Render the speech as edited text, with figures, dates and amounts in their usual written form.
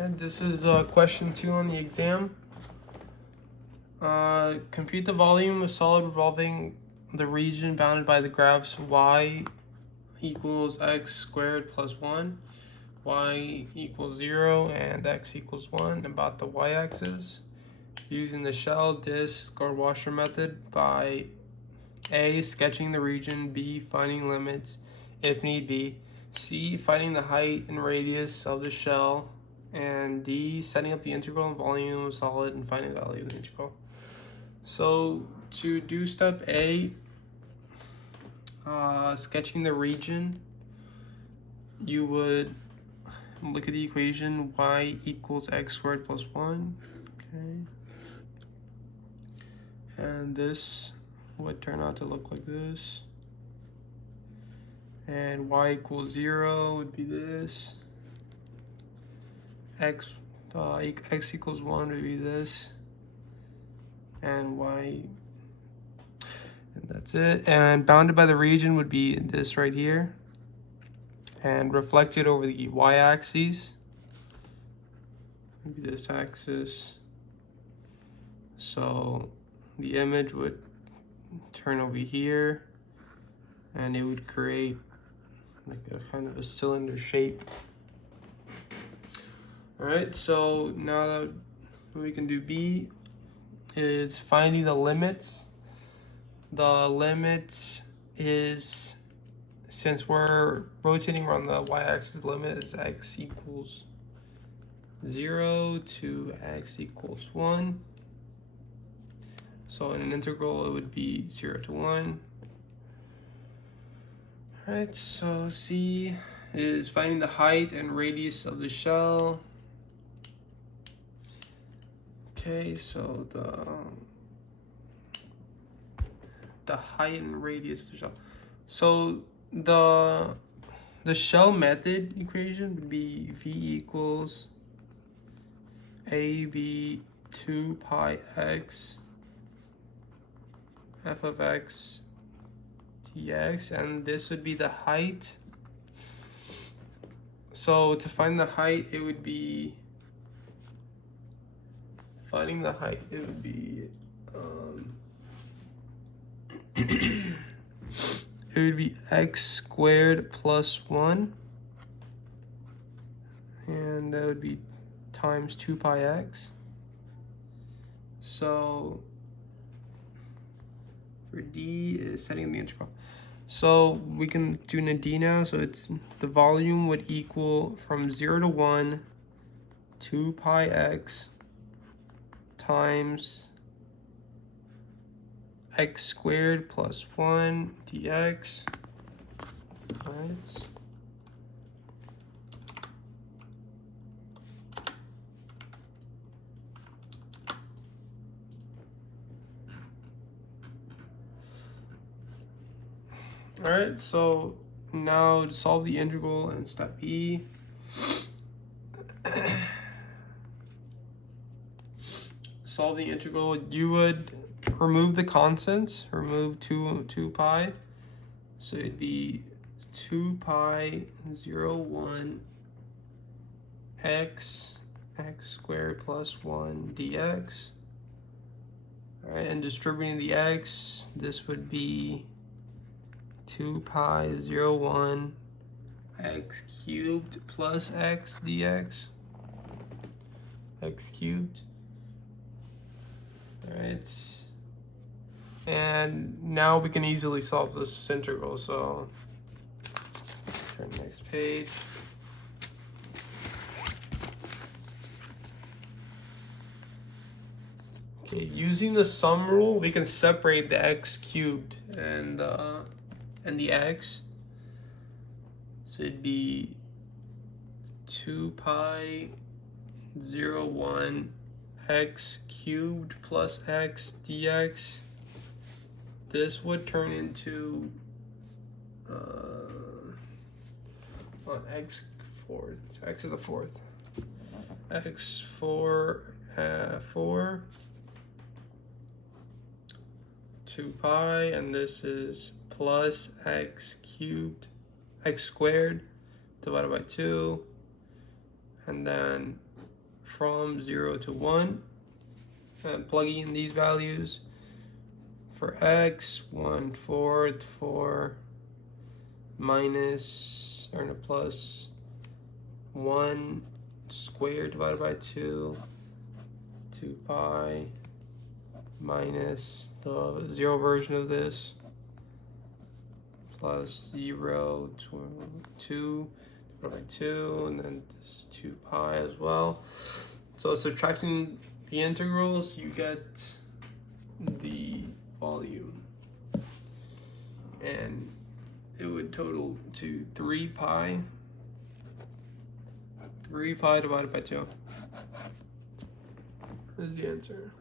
And this is question 2 on the exam. Compute the volume of solid revolving the region bounded by the graphs y equals x squared plus 1, y equals 0, and x equals 1 about the y-axis using the shell, disk, or washer method by A. Sketching the region, B. Finding limits if need be, C. Finding the height and radius of the shell, and D. Setting up the integral and volume of solid and finding the value of the integral. So to do step A, sketching the region, you would look at the equation y equals x squared plus 1, okay, and this would turn out to look like this, and y equals 0 would be this, x equals 1 would be this, and y, and that's it. And bounded by the region would be this right here, and reflected over the y-axis would be this axis. So the image would turn over here, and it would create like a kind of a cylinder shape. All right, so now that we can do B is finding the limits. The limit is, since we're rotating around the y-axis, limit is x equals 0 to x equals 1. So in an integral, it would be 0 to 1. All right, so C is finding the height and radius of the shell. Okay, so the height and radius of the shell. So the shell method equation would be V equals AB 2 pi x f of x dx, and this would be the height. So to find the height, it would be it would be x squared plus 1, and that would be times 2 pi x. So for D is setting the integral. So we can do a D now. So it's the volume would equal from 0 to 1, 2 pi x times x squared plus 1 dx. All right. All right, so now to solve the integral in step E. Solve the integral, you would remove the constants, remove 2 pi. So it'd be 2 pi 0, 1 x squared plus 1 dx. All right, and distributing the x, this would be 2 pi 0, 1 x cubed plus x dx, x cubed. All right, and now we can easily solve this integral. So turn to the next page. Okay, using the sum rule, we can separate the x cubed and the x. So it'd be 2 pi 0, 1 x cubed plus x dx. This would turn into x to the fourth, x4 4 2 pi, and this is plus x squared divided by 2, and then from 0 to 1 and plugging in these values. For x, 1/4 for minus, or no, plus 1 squared divided by 2 pi minus the 0 version of this plus 0 to 2 divided by 2, and then this 2 pi as well. So subtracting the integrals, you get the volume, and it would total to 3 pi divided by 2 is the answer.